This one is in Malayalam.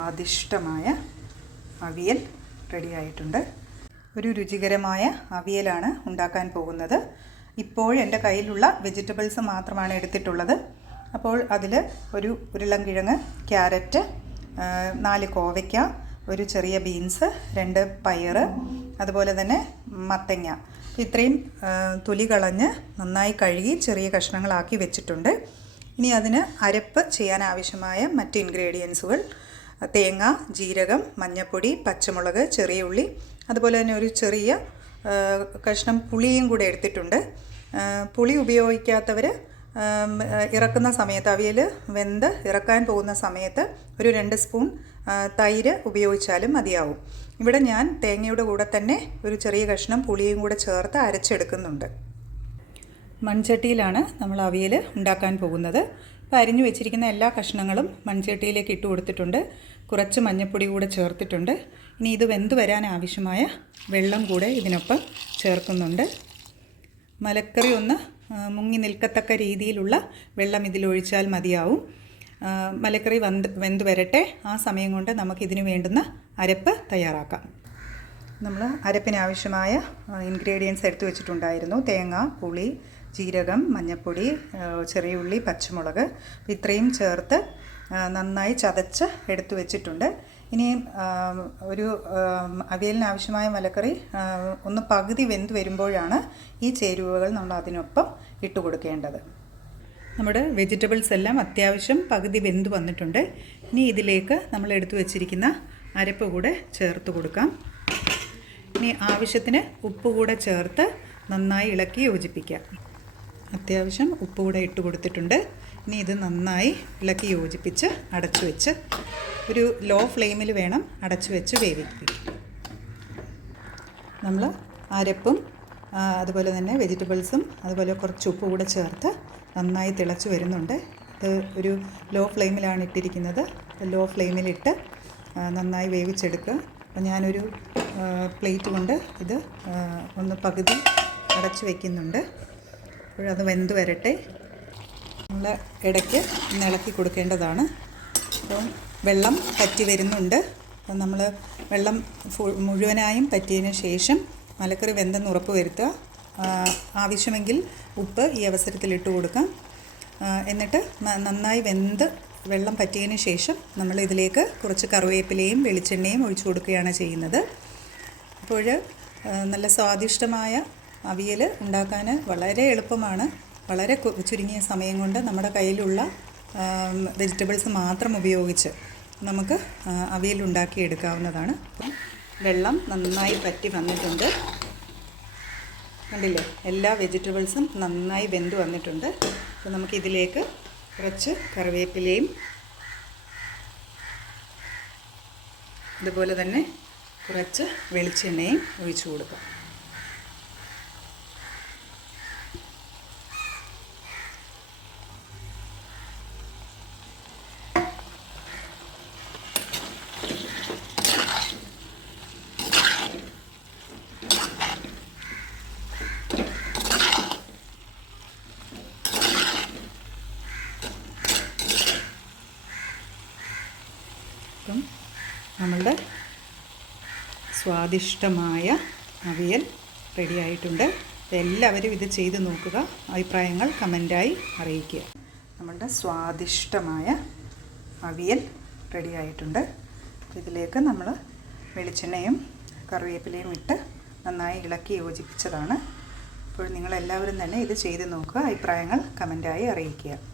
സ്വാദിഷ്ടമായ അവിയൽ റെഡിയായിട്ടുണ്ട്. ഒരു രുചികരമായ അവിയലാണ് ഉണ്ടാക്കാൻ പോകുന്നത്. ഇപ്പോൾ എന്റെ കയ്യിലുള്ള വെജിറ്റബിൾസ് മാത്രമാണ് എടുത്തിട്ടുള്ളത്. അപ്പോൾ അതിൽ ഒരു ഉരുളൻകിഴങ്ങ് ക്യാരറ്റ് നാല് കോവയ്ക്ക ഒരു ചെറിയ ബീൻസ് രണ്ട് പയർ അതുപോലെ തന്നെ മത്തങ്ങ. ഇത്രയും തൊലി കളഞ്ഞ് നന്നായി കഴുകി ചെറിയ കഷ്ണങ്ങളാക്കി വെച്ചിട്ടുണ്ട്. ഇനി അതിന് അരപ്പ് ചെയ്യാൻ ആവശ്യമായ മറ്റ് ഇൻഗ്രീഡിയൻസുകൾ തേങ്ങ ജീരകം മഞ്ഞൾപ്പൊടി പച്ചമുളക് ചെറിയ ഉള്ളി അതുപോലെ തന്നെ ഒരു ചെറിയ കഷ്ണം പുളിയും കൂടെ എടുത്തിട്ടുണ്ട്. പുളി ഉപയോഗിക്കാത്തവർ ഇറക്കുന്ന സമയത്ത് അവിയൽ വെന്ത് ഇറക്കാൻ പോകുന്ന സമയത്ത് ഒരു രണ്ട് സ്പൂൺ തൈര് ഉപയോഗിച്ചാലും മതിയാവും. ഇവിടെ ഞാൻ തേങ്ങയുടെ കൂടെ തന്നെ ഒരു ചെറിയ കഷ്ണം പുളിയും കൂടെ ചേർത്ത് അരച്ചെടുക്കുന്നുണ്ട്. മൺചട്ടിയിലാണ് നമ്മൾ അവിയൽ ഉണ്ടാക്കാൻ പോകുന്നത്. അപ്പോൾ അരിഞ്ഞു വെച്ചിരിക്കുന്ന എല്ലാ കഷ്ണങ്ങളും മൺചട്ടിയിലേക്ക് ഇട്ട് കൊടുത്തിട്ടുണ്ട്. കുറച്ച് മഞ്ഞൾപ്പൊടി കൂടെ ചേർത്തിട്ടുണ്ട്. ഇനി ഇത് വെന്ത് വരാൻ ആവശ്യമായ വെള്ളം കൂടെ ഇതിനൊപ്പം ചേർക്കുന്നുണ്ട്. മലക്കറി ഒന്ന് മുങ്ങി നിൽക്കത്തക്ക രീതിയിലുള്ള വെള്ളം ഇതിലൊഴിച്ചാൽ മതിയാവും. മലക്കറി വന്ത് വെന്ത് വരട്ടെ. ആ സമയം കൊണ്ട് നമുക്കിതിന് വേണ്ടുന്ന അരപ്പ് തയ്യാറാക്കാം. നമ്മൾ അരപ്പിനാവശ്യമായ ഇൻഗ്രീഡിയൻസ് എടുത്തു വെച്ചിട്ടുണ്ടായിരുന്നു. തേങ്ങ പുളി ജീരകം മഞ്ഞൾപ്പൊടി ചെറിയ ഉള്ളി പച്ചമുളക് ഇത്രയും ചേർത്ത് നന്നായി ചതച്ച് എടുത്തു വെച്ചിട്ടുണ്ട്. ഇനി ഒരു അവിയലിന് ആവശ്യമായ മലക്കറി ഒന്ന് പകുതി വെന്ത് വരുമ്പോഴാണ് ഈ ചേരുവകൾ നമ്മൾ അതിനൊപ്പം ഇട്ട് കൊടുക്കേണ്ടത്. നമ്മുടെ വെജിറ്റബിൾസ് എല്ലാം അത്യാവശ്യം പകുതി വെന്ത് വന്നിട്ടുണ്ട്. ഇനി ഇതിലേക്ക് നമ്മൾ എടുത്തു വെച്ചിരിക്കുന്ന അരപ്പ് കൂടെ ചേർത്ത് കൊടുക്കാം. ഇനി ആവശ്യത്തിന് ഉപ്പ് കൂടെ ചേർത്ത് നന്നായി ഇളക്കി യോജിപ്പിക്കാം. അത്യാവശ്യം ഉപ്പ് കൂടെ ഇട്ട് കൊടുത്തിട്ടുണ്ട്. ഇനി ഇത് നന്നായി ഇളക്കി യോജിപ്പിച്ച് അടച്ചു വെച്ച് ഒരു ലോ ഫ്ലെയിമിൽ വേണം അടച്ചു വെച്ച് വേവിക്കുക നമ്മൾ അരപ്പും അതുപോലെ തന്നെ വെജിറ്റബിൾസും അതുപോലെ കുറച്ച് ഉപ്പ് കൂടെ ചേർത്ത് നന്നായി തിളച്ച് വരുന്നുണ്ട്. ഇത് ഒരു ലോ ഫ്ലെയിമിലാണ് ഇട്ടിരിക്കുന്നത്. ലോ ഫ്ലെയിമിലിട്ട് നന്നായി വേവിച്ചെടുക്കുക. അപ്പോൾ ഞാനൊരു പ്ലേറ്റ് കൊണ്ട് ഇത് ഒന്ന് പകുതി അടച്ചു വയ്ക്കുന്നുണ്ട് അപ്പോഴത് വെന്ത് വരട്ടെ. നമ്മൾ ഇടയ്ക്ക് ഇളക്കി കൊടുക്കേണ്ടതാണ്. അപ്പം വെള്ളം പറ്റി വരുന്നുണ്ട്. അപ്പം നമ്മൾ വെള്ളം മുഴുവനായും പറ്റിയതിന് ശേഷം മലക്കറി വെന്തെന്ന് ഉറപ്പ് വരുത്തുക. ആവശ്യമെങ്കിൽ ഉപ്പ് ഈ അവസരത്തിൽ ഇട്ട് കൊടുക്കാം. എന്നിട്ട് നന്നായി വെന്ത് വെള്ളം പറ്റിയതിന് ശേഷം നമ്മൾ ഇതിലേക്ക് കുറച്ച് കറിവേപ്പിലയും വെളിച്ചെണ്ണയും ഒഴിച്ചു കൊടുക്കുകയാണ് ചെയ്യുന്നത്. അപ്പോൾ നല്ല സ്വാദിഷ്ടമായ അവിയൽ ഉണ്ടാക്കാൻ വളരെ എളുപ്പമാണ്. വളരെ ചുരുങ്ങിയ സമയം കൊണ്ട് നമ്മുടെ കയ്യിലുള്ള വെജിറ്റബിൾസ് മാത്രം ഉപയോഗിച്ച് നമുക്ക് അവിയൽ ഉണ്ടാക്കിയെടുക്കാവുന്നതാണ്. അപ്പം വെള്ളം നന്നായി പറ്റി വന്നിട്ടുണ്ട്. കണ്ടില്ലേ? എല്ലാ വെജിറ്റബിൾസും നന്നായി വെന്ത് വന്നിട്ടുണ്ട്. അപ്പോൾ നമുക്കിതിലേക്ക് കുറച്ച് കറിവേപ്പിലയും ഇതുപോലെ തന്നെ കുറച്ച് വെളിച്ചെണ്ണയും ഒഴിച്ചു കൊടുക്കാം അപ്പം നമ്മളുടെ സ്വാദിഷ്ടമായ അവിയൽ റെഡിയായിട്ടുണ്ട്. എല്ലാവരും ഇത് ചെയ്ത് നോക്കുക. അഭിപ്രായങ്ങൾ കമന്റായി അറിയിക്കുക. നമ്മളുടെ സ്വാദിഷ്ടമായ അവിയൽ റെഡിയായിട്ടുണ്ട്. ഇതിലേക്ക് നമ്മൾ വെളിച്ചെണ്ണയും കറിവേപ്പിലയും ഇട്ട് നന്നായി ഇളക്കി യോജിപ്പിച്ചതാണ്. അപ്പോൾ നിങ്ങളെല്ലാവരും തന്നെ ഇത് ചെയ്ത് നോക്കുക. അഭിപ്രായങ്ങൾ കമന്റായി അറിയിക്കുക.